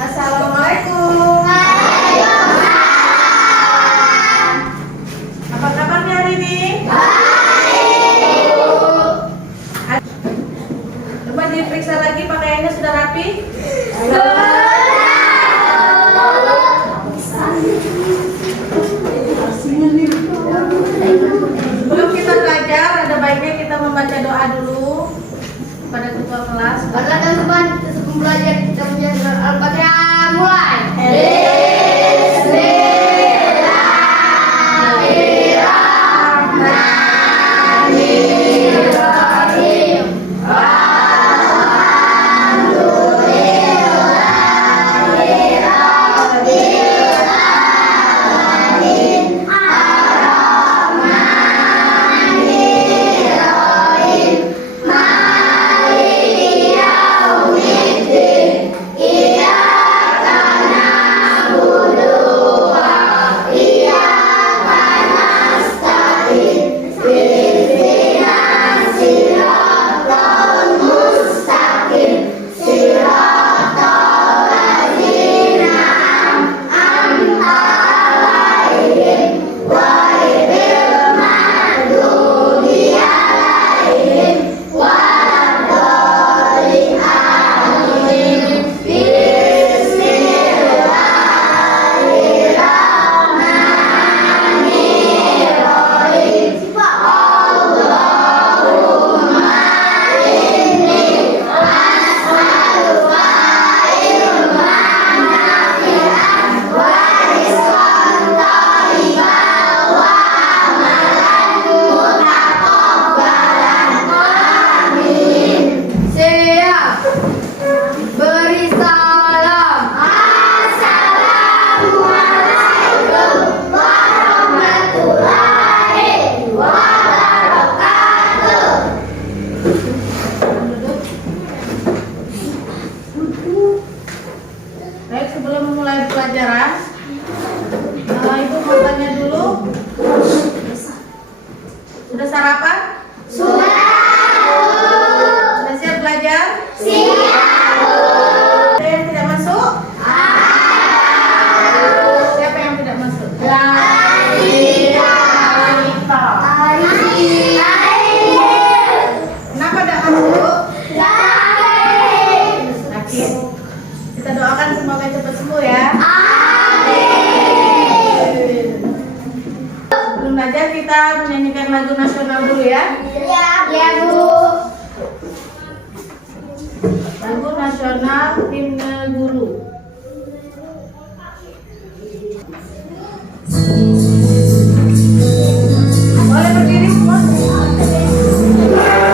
Assalamualaikum. Waalaikumsalam. Apa kabarnya hari ini? Baik. Coba diperiksa lagi pakaiannya sudah rapi? Sebelum kita belajar, ada baiknya kita membaca doa dulu pada ketua kelas. Sebelum belajar kita punya surat Al-Fatihah, mulai. Bismillahirrahmanirrahim. Baik, sebelum memulai pelajaran, Ibu mau tanya dulu. Sudah sarapan? Sudah siap belajar? Ada yang tidak masuk? Siapa yang tidak masuk? Kenapa tidak masuk? Sakit. Kita doakan semoga cepat sembuh ya. Sebelum belajar kita menyanyikan lagu nasional dulu ya. Lagu nasional Himne Guru. Boleh berdiri semua? Nah.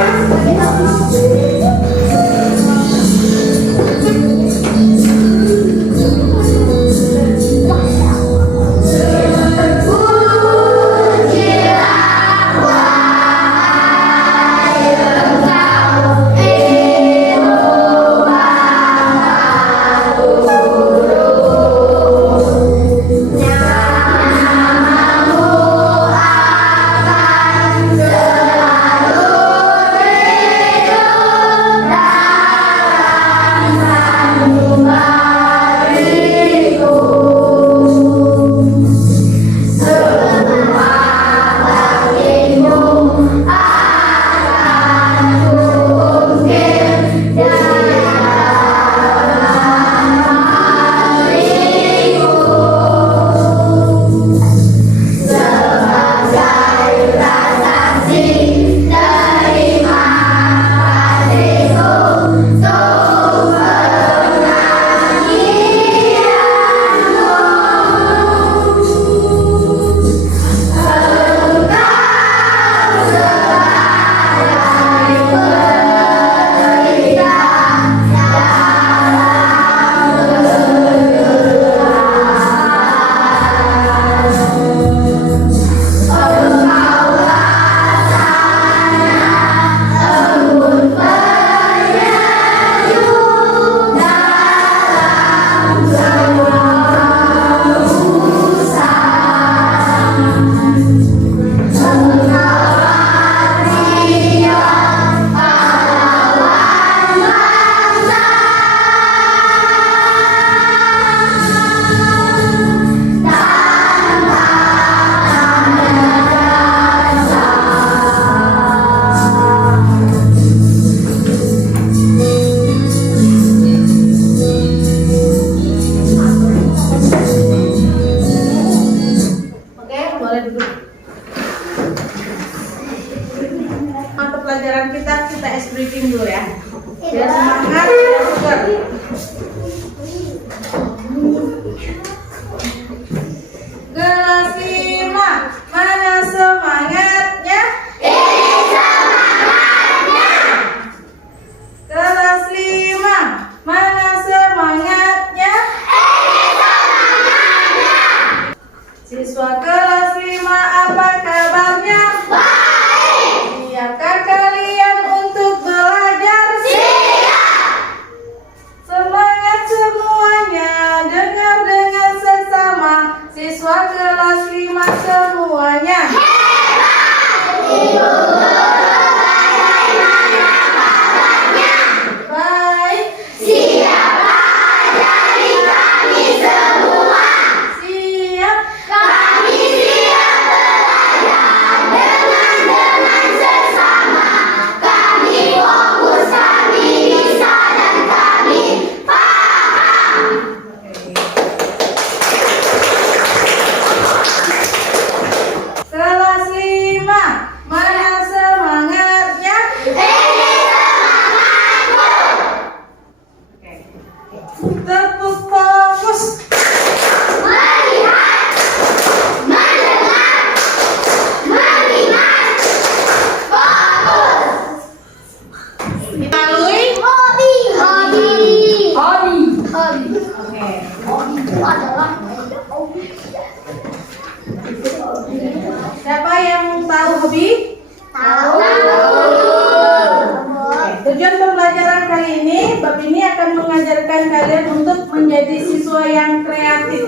ini akan mengajarkan kalian untuk menjadi siswa yang kreatif.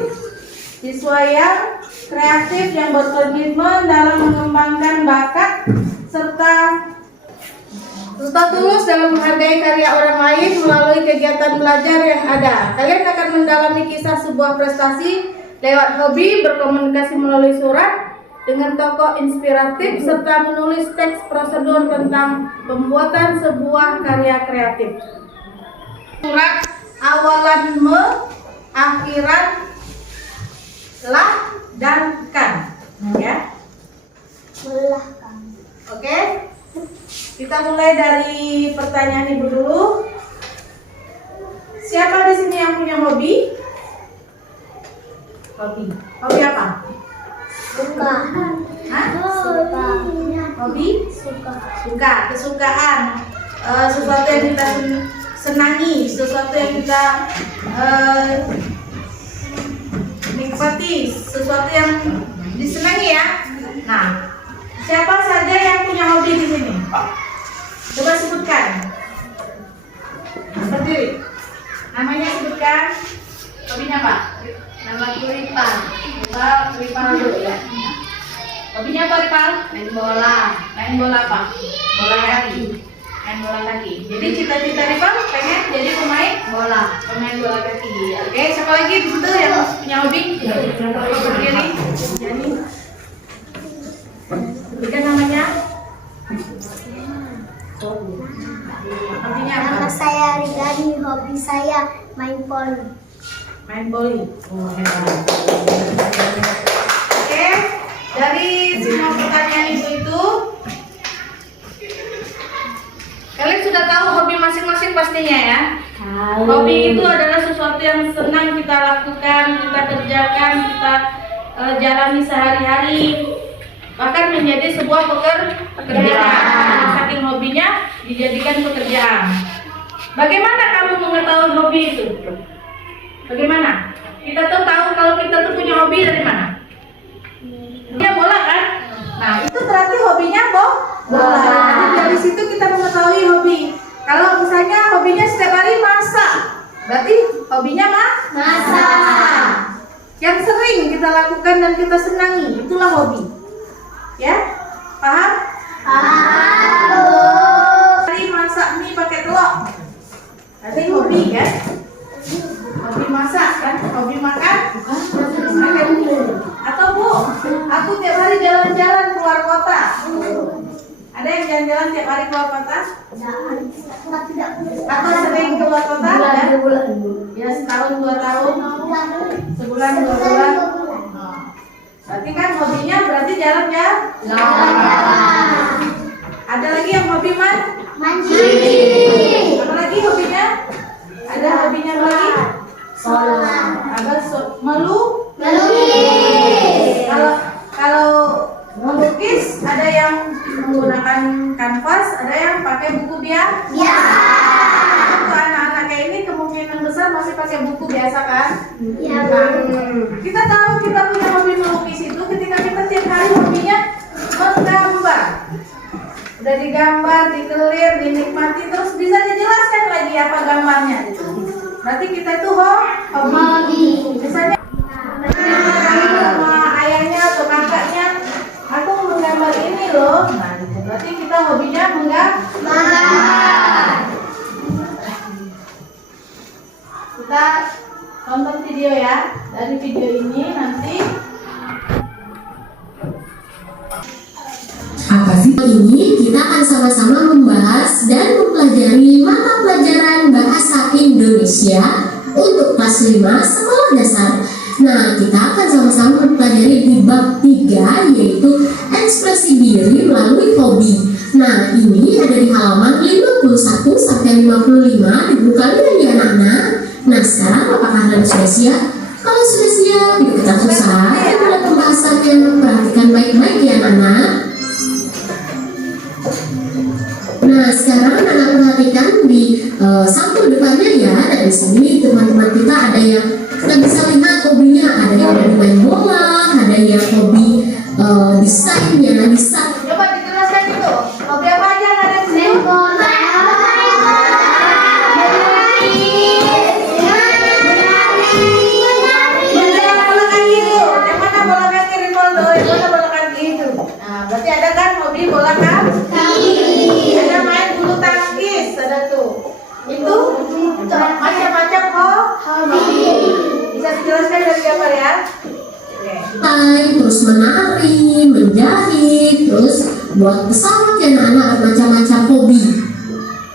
Siswa yang kreatif yang berkomitmen dalam mengembangkan bakat serta tulus dalam menghargai karya orang lain melalui kegiatan belajar yang ada. Kalian akan mendalami kisah sebuah prestasi lewat hobi, berkomunikasi melalui surat dengan tokoh inspiratif, serta menulis teks prosedur tentang pembuatan sebuah karya kreatif. Surat awalan me, akhiran lah, dan kan. Ya. Oke. Kita mulai dari pertanyaan ibu dulu. Siapa di sini yang punya hobi? Hobi apa? Suka. Hah? Suka. Hobi? Suka. Kesukaan. Sesuatu yang kita senangi, sesuatu yang kita nikmati, sesuatu yang disenangi ya. Nah, siapa saja yang punya hobi di sini? Coba sebutkan. Berdiri. Namanya sebutkan. Hobinya apa? Nama Ripal. Ripal dulu ya. Hobinya apa Ripal? Main bola. Main bola apa? Bola kaki. Main bola kaki. Jadi cita-cita Ripal pengen jadi pemain Bola. bola kaki. Oke, siapa lagi di situ yang punya hobi? Berdiri. Jani. Sebutkan namanya. Artinya apa? Nama saya Rigani, hobi saya main poli. Main voli. Oh, hebat. Oke, dari semua pertanyaan ibu itu, kalian sudah tahu hobi masing-masing pastinya ya. Hobi itu adalah sesuatu yang senang kita lakukan, kita kerjakan, kita jalani sehari-hari, bahkan menjadi sebuah pekerjaan. Saking hobinya dijadikan pekerjaan. Bagaimana kamu mengetahui hobi itu? Bagaimana? Kita tuh tahu kalau kita tuh punya hobi dari mana? Dia bola kan? Nah, itu berarti hobinya bola. Jadi dari situ kita mengetahui hobi. Kalau misalnya hobinya setiap hari masak, berarti hobinya masak. Yang sering kita lakukan dan kita senangi, itulah hobi. Ya? Paham? Hari masak mie pakai telur. Berarti hobi kan? Hobi masak kan? Hobi makan? Makan mie. Atau Bu, aku tiap hari jalan-jalan keluar kota. Ada yang jalan-jalan tiap hari keluar kota? Atau sering keluar kota? Ya, setahun 2 tahun, sebulan 2 bulan. Berarti kan hobinya berarti jalan ya? Ada lagi yang hobi mancing. Apa lagi hobinya? Ada hobinya lagi? Melukis. Kalau melukis ada yang menggunakan kanvas, ada yang pakai buku biasa. Untuk anak-anak kayak ini kemungkinan besar masih pakai buku biasa kan? Iya. Kita tahu kita punya hobi melukis itu ketika kita tiap hari hobinya menggambar. Udah digambar, dikelir, dinikmati, terus bisa dijelaskan lagi apa gambarnya gitu. Berarti kita itu hobi. Misalnya sama ayahnya atau kakaknya, aku menggambar ini loh. Nah, gitu. Berarti kita hobinya menggambar. Kita tonton video ya. Dari video ini nanti apa sih? Ini kita akan sama-sama membahas dan mempelajari mata pelajaran Bahasa Indonesia untuk kelas 5 sekolah dasar. Nah, kita akan sama-sama mempelajari di bab 3, yaitu ekspresi diri melalui hobi. Nah, ini ada di halaman 51 sampai 55 dibuka lagi ya anak-anak. Nah, sekarang apakah kalian sudah siap? Kalau sudah siap, yuk kita selesai mulai pembahasannya. Perhatikan baik-baik ya anak-anak. Nah, sekarang anak perhatikan di sampul depannya ya. Dari sini teman-teman kita ada yang kita bisa lihat hobinya, ada yang hobi main bola, ada yang hobi desainnya, desain. coba dijelaskan itu. Hobi apa aja yang ada di sini? Main bola. Oke. terus menari, menjahit, terus buat pesawat ya anak-anak, macam-macam hobi.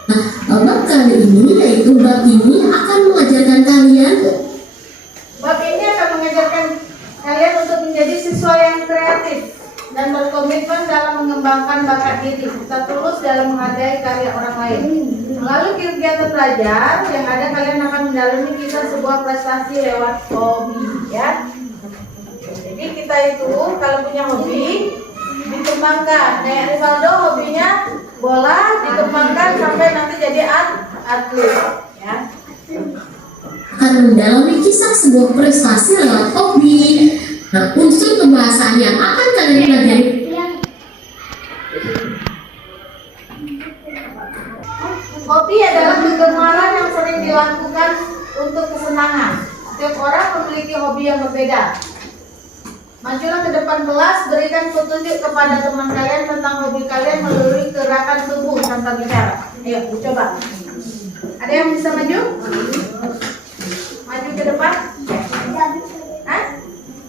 Nah, bab kali ini yaitu bab ini akan mengajarkan kalian Bab ini akan mengajarkan kalian untuk menjadi siswa yang kreatif dan berkomitmen dalam mengembangkan bakat diri serta tulus dalam menghargai karya orang lain. Melalui kegiatan belajar yang ada, kalian akan mendalami kisah sebuah prestasi lewat hobi, ya. Jadi kita itu kalau punya hobi dikembangkan. Kayak Rivaldo hobinya bola, dikembangkan sampai nanti jadi atlet, ya. akan mendalami kisah sebuah prestasi lewat hobi. Nah, unsur kebahasaan yang akan kalian pelajari Hobi adalah kegemaran yang sering dilakukan untuk kesenangan. Setiap orang memiliki hobi yang berbeda. Majulah ke depan kelas, berikan petunjuk kepada teman kalian tentang hobi kalian melalui gerakan tubuh tanpa bicara. Ayo, coba. Ada yang bisa maju? Maju ke depan? Hah?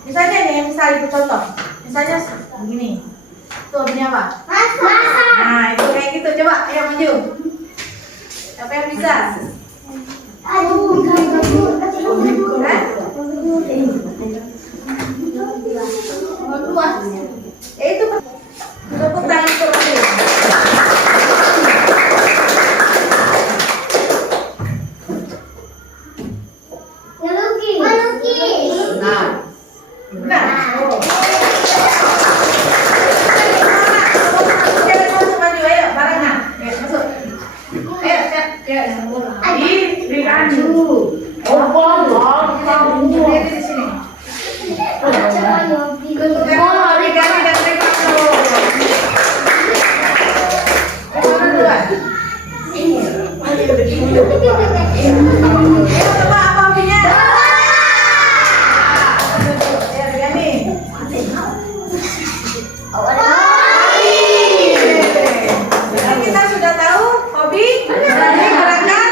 Misalnya nih, misalnya itu contoh. Misalnya begini. Itu hobinya apa? Nah, itu kayak gitu. Coba, ayo maju. Siapa yang bisa? Hah? Dua. Ya itu tepuk tangan terus. Nah, benar. Jangan masuk maju, ayo barengan. Ayo masuk. Ayo, di aju. Berdiri di sini. Coba apa hobinya? Ya, Riani. Jadi kita sudah tahu hobi dari gerakan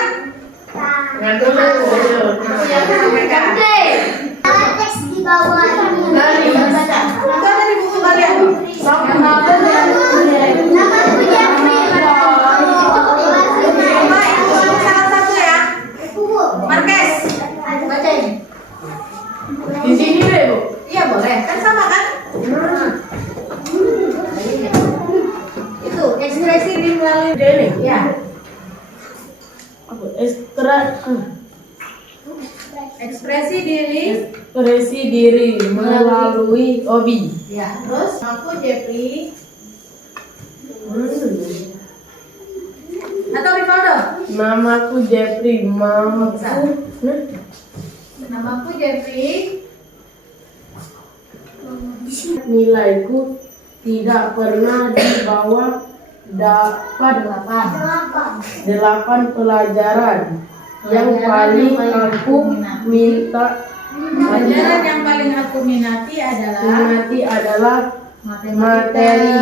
sampaikan. Itu ada di buku kalian. Coba itu salah satu ya. Marquez, bacain. Di sini deh, Bu. Iya boleh, kan sama kan? Itu ekspresi di melalui Ini. ya. Apa? Ekspresi diri. Ekspresi diri melalui hobi. Ya, terus aku Jeffrey atau Rivaldo. Namaku Jeffrey. Namaku Jeffrey. Nilaiku tidak pernah di bawah dapat 8 pelajaran. Yang paling aku minta Pelajaran yang paling aku minati adalah materi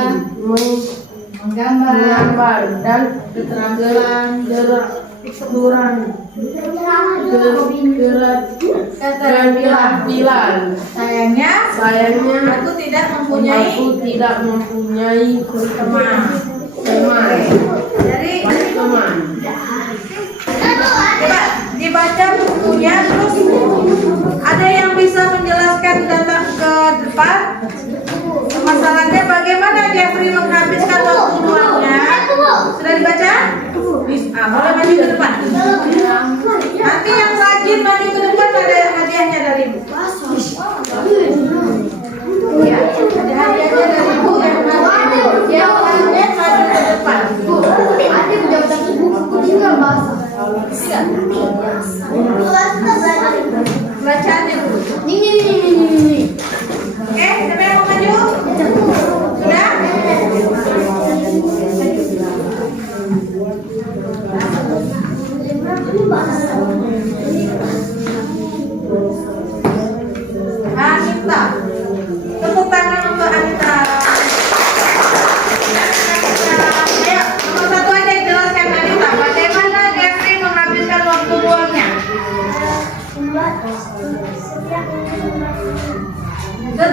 menggambar dan keterampilan. Sayangnya aku tidak mempunyai teman. Jadi coba dibaca bukunya, terus ada yang bisa menjelaskan datang ke depan masalahnya bagaimana Jeffrey menghabiskan waktu luangnya. Sudah dibaca? Boleh maju ke depan. Nanti yang rajin maju ke depan ada hadiahnya dari ibu. Ya, ada hadiahnya dari ibu yang rajin maju ke depan. Bacaannya dulu. Oke, siapa yang mau maju? Sudah? Anita. Tepuk tangan untuk Anita. Ayo, nomor satu aja jelaskan Anita. Bagaimana Jeffrey menghabiskan waktu luangnya?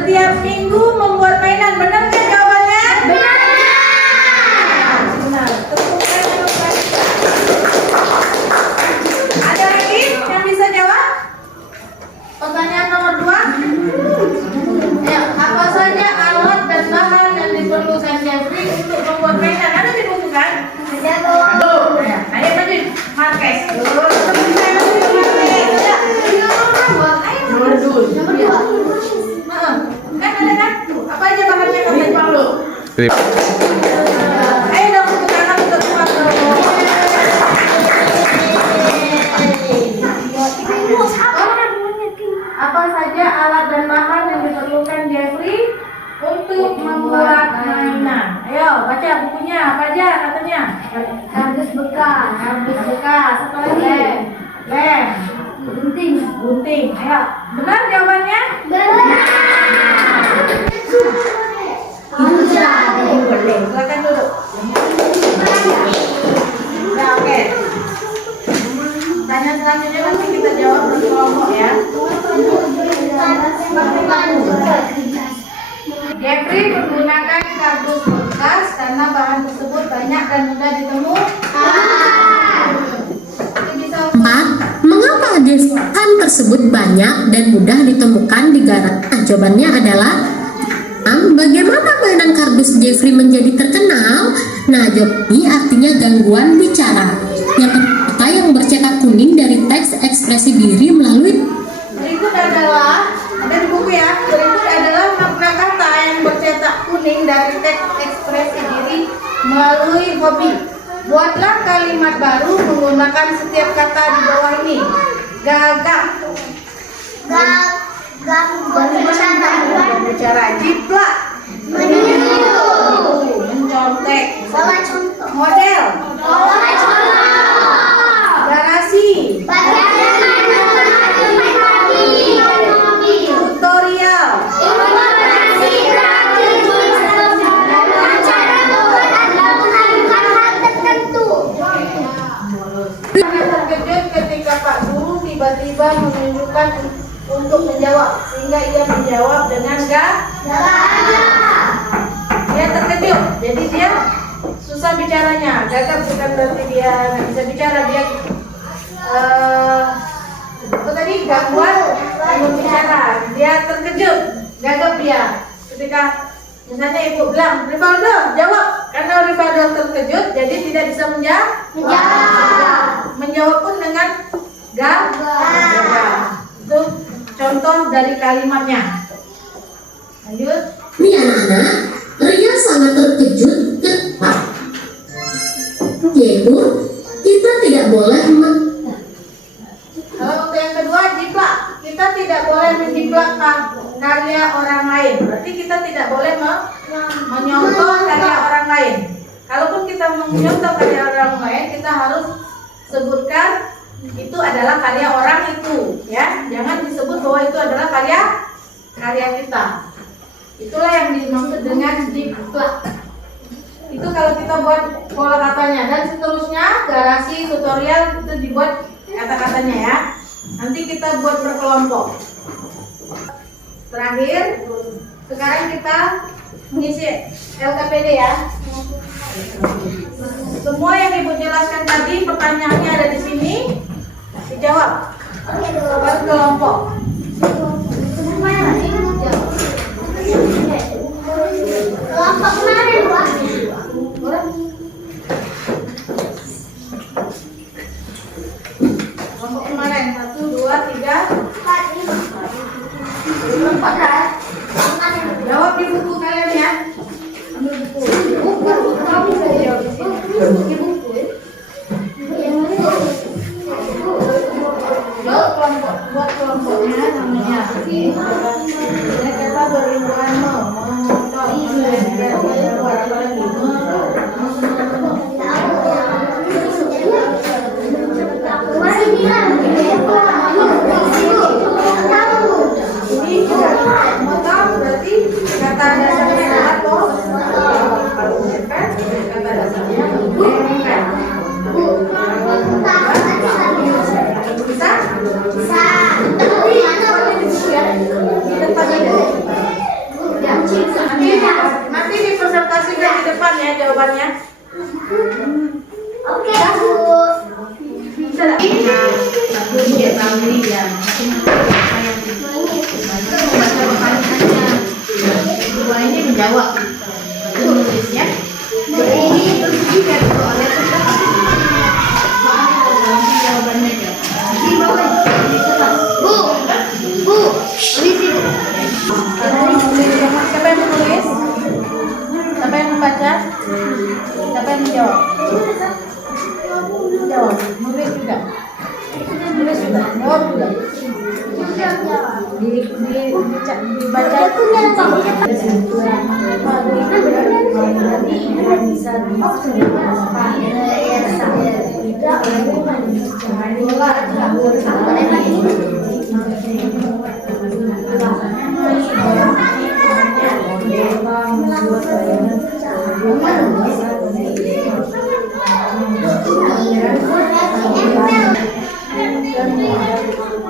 setiap minggu membuat mainan. Benar kan jawabannya? Benar. Tentukan jawabannya. Ada lagi yang bisa jawab? Pertanyaan nomor 2. Ya, apa saja alat dan bahan yang diperlukan Jeffrey untuk membuat mainan? Ada di buku kan? Ada Bu. Ya, ayo maju, Marquez. Nomor 2. Nomor 2. Kan ada kan? Apa aja bahannya Ini katanya? Palu. Ayo dong tepuk tangan untuk Palu. Apa saja alat dan bahan yang diperlukan Jeffrey untuk membuat mainan? Ayo baca bukunya, apa aja katanya? Kardus bekas. Kardus bekas, apa lagi? Lem. Lem, Gunting. gunting. Ayo, benar jawabannya? Benar. Silakan duduk. Ya, oke. Tanya selanjutnya nanti kita jawab berkelompok ya. Jeffrey menggunakan kardus bekas karena bahan tersebut banyak dan mudah ditemukan. Bisa 4. Mengapa bahan tersebut banyak dan mudah ditemukan di garasi? Jawabannya adalah bagaimana mainan kardus Jeffrey menjadi terkenal? Nah, jawab ini artinya gangguan bicara. Yang kata yang bercetak kuning dari teks ekspresi diri melalui berikut adalah ada di buku ya. Berikut adalah makna kata yang bercetak kuning dari teks ekspresi diri melalui hobi. Buatlah kalimat baru menggunakan setiap kata di bawah ini. Gagap, berbicara, jiplak, mencontek, model, garasi, tutorial, sangat terkejut ketika Pak Guru tiba-tiba menunjukkan untuk menjawab, sehingga ia menjawab dengan dia terkejut, jadi dia susah bicaranya. Gagap bukan berarti dia nggak bisa bicara, dia apa tadi, gangguan berbicara. Dia terkejut, gagap dia ketika misalnya ibu bilang Rivaldo jawab, karena Rivaldo terkejut jadi tidak bisa menjawab pun dengan gagap. Itu contoh dari kalimatnya. Lanjut. Nih anak-anak, Ria sangat terkejut yaitu kita tidak boleh Kalau untuk yang kedua, jiplak. Kita tidak boleh menjiplak karya orang lain. Berarti kita tidak boleh menyontoh karya orang lain. Kalaupun kita menyontoh karya orang lain, kita harus sebutkan itu adalah karya orang itu, ya. Jangan disebut bahwa itu adalah karya kita. Itulah yang dimaksud dengan jiplak. Itu kalau kita buat pola katanya, dan seterusnya garasi, tutorial itu dibuat kata-katanya ya. Nanti kita buat berkelompok. Terakhir, sekarang kita mengisi LKPD ya. Semua yang Ibu jelaskan tadi, pertanyaannya ada di sini, dijawab berkelompok. Kelompok kemarin, Pak. Kelompok kemarin 1, 2, 3, 4. jawab di buku kalian ya. Ambil buku. Kamu bisa jawab di sini. Di buku. Buat kelompoknya namanya. Ini kata berimbuan mengontrol. Ini motor berarti kata dasarnya adalah pos. Kalau kan kata dasarnya mengenai. Bisa? Tapi di depannya deh. menjawab. Itu nulisnya. Ini terus juga soalnya Jawabannya aja. di bawah. Bu, tulis ibu. Siapa yang menulis? Siapa yang membaca? Siapa yang menjawab? Jawab. Nulis juga. Nulis juga. Jawab juga. Dibaca.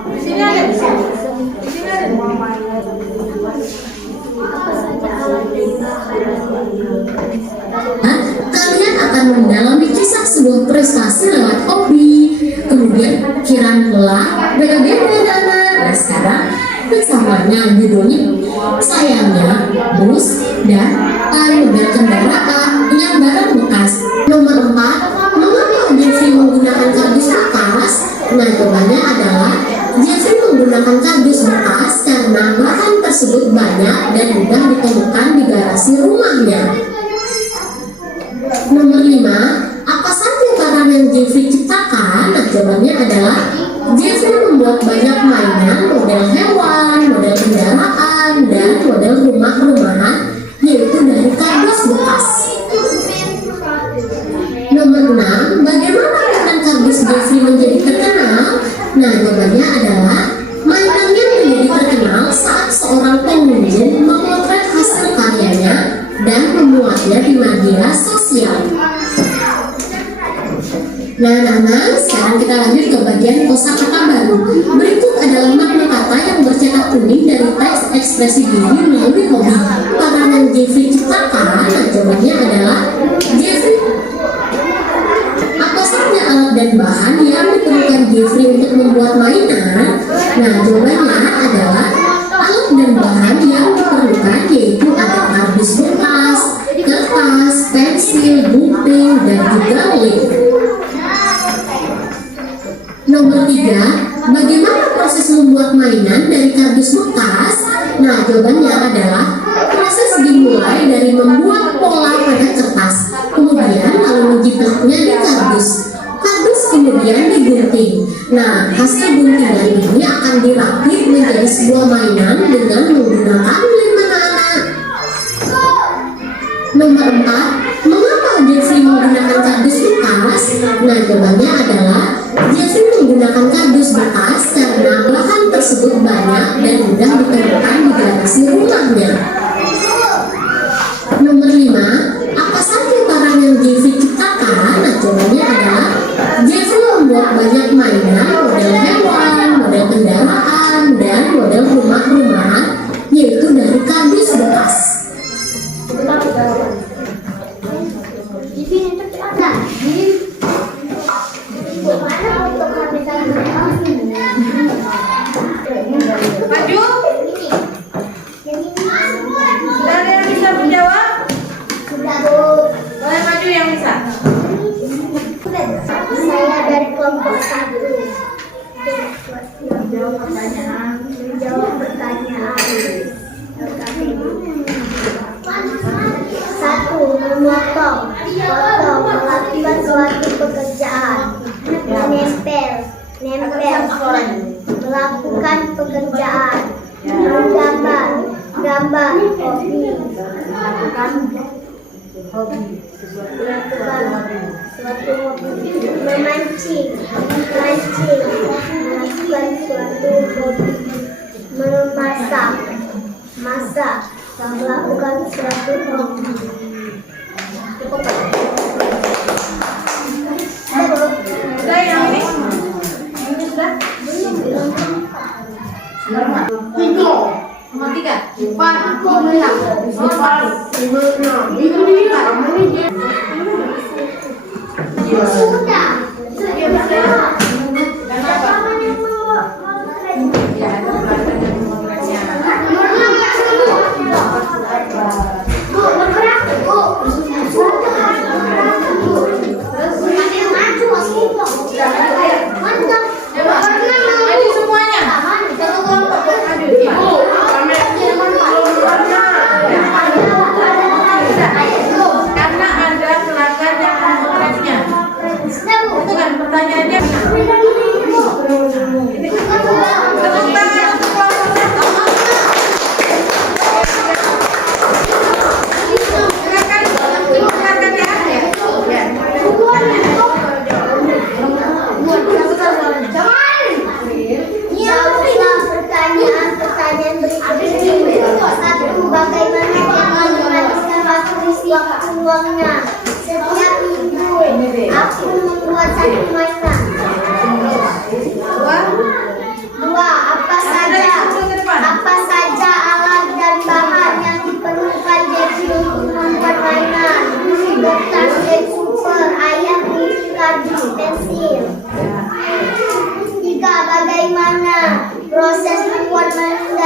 Di sini ada. Di sini ada. Kalian akan mendalami kisah sebuah prestasi lewat hobi, kemudian kiraan kelak, beda-beda. Nah sekarang bersamanya judulnya sayangnya bus dan model kendaraan dengan barang bekas. Nomor 4, mengapa Jeffrey menggunakan kardus bekas? Nah jawabannya adalah Jeffrey menggunakan kardus bekas karena bahan tersebut banyak dan mudah ditemukan di garasi rumahnya. Nomor 5, apa saja barang yang Jeffrey ciptakan? Nah, jawabannya adalah Jeffrey membuat banyak mainan, model hewan, model kendaraan, dan model rumah-rumahan, yaitu dari kardus bekas. Nomor 6, bagaimana mainan kardus Jeffrey menjadi terkenal? Nah, jawabannya adalah mainannya menjadi terkenal saat seorang pengunjung memotret hasil karyanya dan memuatnya di media sosial. Nah, sekarang kita lanjut ke bagian kosakata baru. Berikut adalah makna kata yang bercetak kuning dari teks ekspresi diri melalui hobi. Barang yang Jeffrey ciptakan, nah jawabannya adalah Jeffrey. Apa saja alat dan bahan yang diperlukan Jeffrey untuk membuat mainan? Nah, jawabannya adalah alat dan bahan yang diperlukan yaitu ada kardus bekas, kertas, pensil, gunting, dan juga lem. Nomor 3, bagaimana proses membuat mainan dari kardus bekas? Nah, jawabannya adalah proses dimulai dari membuat pola pada kertas, kemudian lalu menjiplaknya di kardus. Kardus kemudian digunting. Nah, hasil guntingan ini akan dirakit menjadi sebuah mainan dengan menggunakan lem anak-anak. Nomor 4, mengapa Jeffrey menggunakan kardus bekas? Nah, jawabannya adalah Jeffrey menggunakan kardus bekas karena bahan tersebut banyak dan mudah ditemukan di garasi rumahnya. Nomor 5, apa saja barang yang Jeffrey ciptakan? Nah, jawabannya adalah Jeffrey membuat banyak mainan, model hewan, model kendaraan, dan model rumah-rumahan, yaitu dari kardus bekas. Di sini tuh ada. Mana untuk habisan Maju. Sudah ada yang bisa menjawab? Sudah, Bu. Boleh maju yang bisa. Saya dari kelompok 1. Menjawab pertanyaan. Menjawab pertanyaan. 1. Memotong. Potong. Melakukan suatu pekerjaan. Menempel. Melakukan pekerjaan. Menggambar. Gambar. Hobi. Melakukan hobi. Melakukan suatu hobi. Memancing. Melakukan suatu hobi. Memasak. Melakukan suatu hobi. Sudah yang ini? Yang ini sudah? Nomor 3. 4, 5, 6. Sudah. Ya, itu pelajaran yang memotretnya.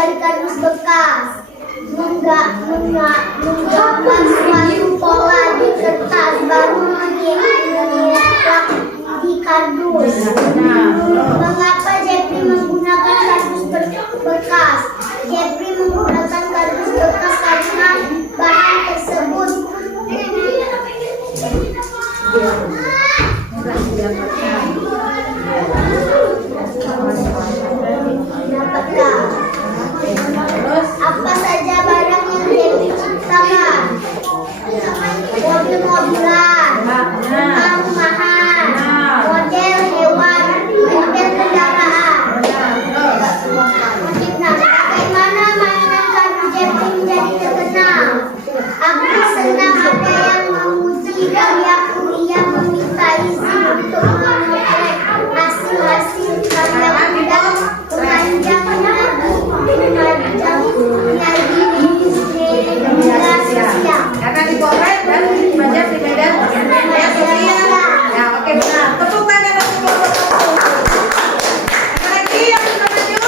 dari kardus bekas. Menggambar suatu pola di kertas baru menyetak di kardus. Mengapa Jeffrey menggunakan kardus bekas? Jeffrey menggunakan kardus bekas karena bahan tersebut apa saja barang yang Jeffrey ciptakan? Mobil-mobilan, rumah-rumahan, model hewan, model kendaraan. Nah, bagaimana mainan kardus Jeffrey menjadi terkenal? Aku senang ada yang memuji karyaku. Ia meminta izin untuk memotret hasil-hasil karyaku dan memanjangnya di media sosial. Akan dipotret dan dipajang di media sosial. Ya, oke benar. Tepuk tangan untuk ada lagi yang sudah maju.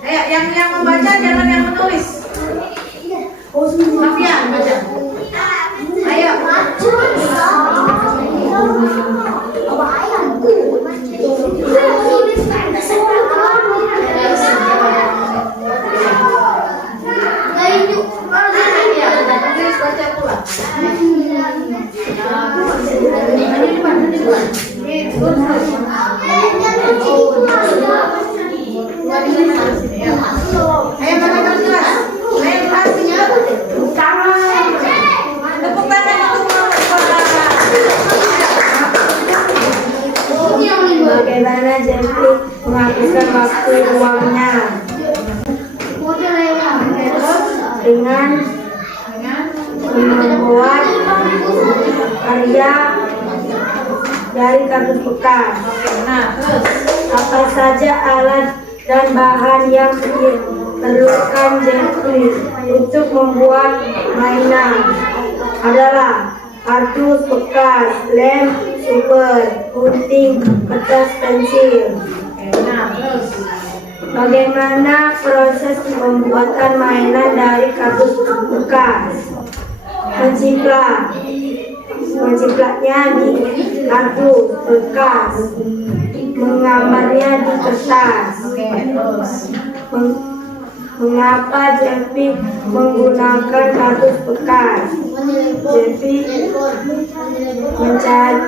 Ayo, yang membaca jangan yang menulis. Mafia, baca. Ayo. Bagaimana Jeffrey menghabiskan waktu luangnya? Dengan membuat karya dari kardus bekas. Nah, terus Apa saja alat dan bahan yang diperlukan Jeffrey untuk membuat mainan? Adalah kardus bekas, lem, super, gunting, kertas, pensil. nah, terus Bagaimana proses pembuatan mainan dari kardus bekas? Menciplaknya di kardus bekas, menggambarnya di kertas. oke, terus Mengapa Jeffrey menggunakan kardus bekas? Jeffrey mencari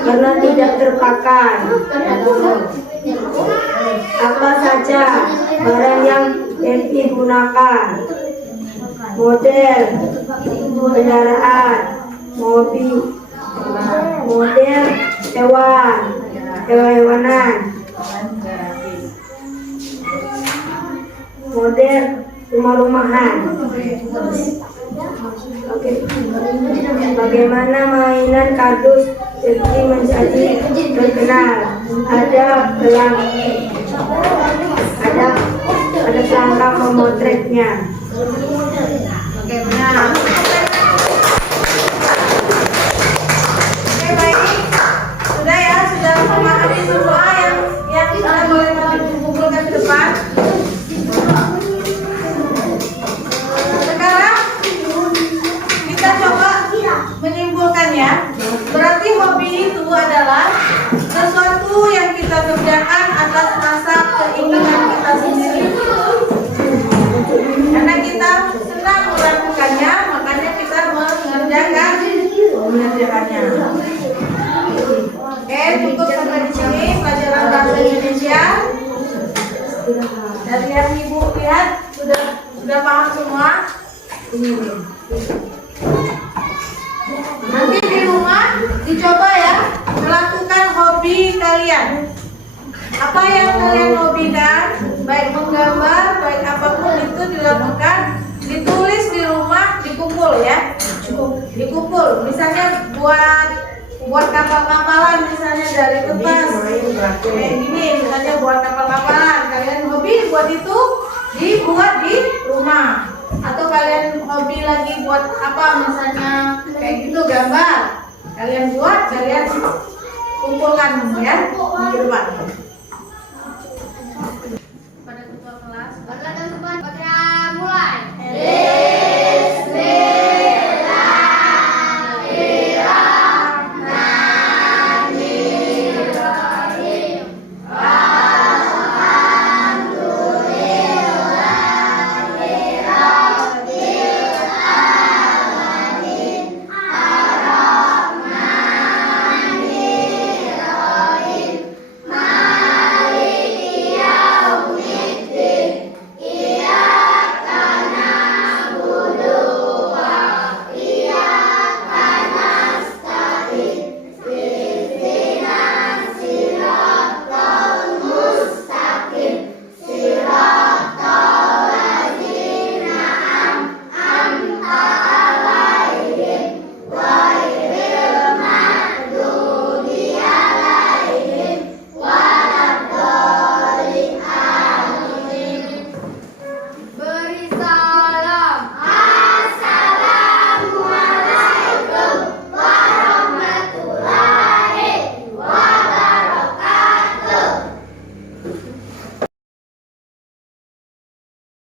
karena tidak terpakai. Apa saja barang yang Jeffrey gunakan? Model kendaraan, mobil, model hewan-hewanan, model rumah-rumahan. Oke. Bagaimana mainan kardus Jeffrey menjadi terkenal? Ada pelanggan memotretnya. oke, benar. Oke, baik. Sudah ya, sudah memahami semua yang sudah boleh dikumpulkan ke depan. Sekarang kita coba menyimpulkannya. Berarti hobi itu adalah sesuatu yang kita kerjakan atas rasa keinginan kita sendiri. Karena kita senang melakukannya, makanya kita mengerjakannya. Oke, cukup sampai di sini pelajaran bahasa Indonesia. Dari yang Ibu lihat sudah paham semua. Nanti di rumah dicoba ya, melakukan hobi kalian. Apa yang kalian hobikan, baik menggambar, baik apapun itu dilakukan, ditulis di rumah, dikumpul ya. Dikumpul, misalnya buat kapal-kapalan, misalnya dari kertas kayak gini, misalnya buat kapal-kapalan. Kalian hobi buat itu, dibuat di rumah. Atau kalian hobi lagi buat apa, misalnya kayak kayak gitu gambar. Kalian buat, kalian kumpulkan ya di depan.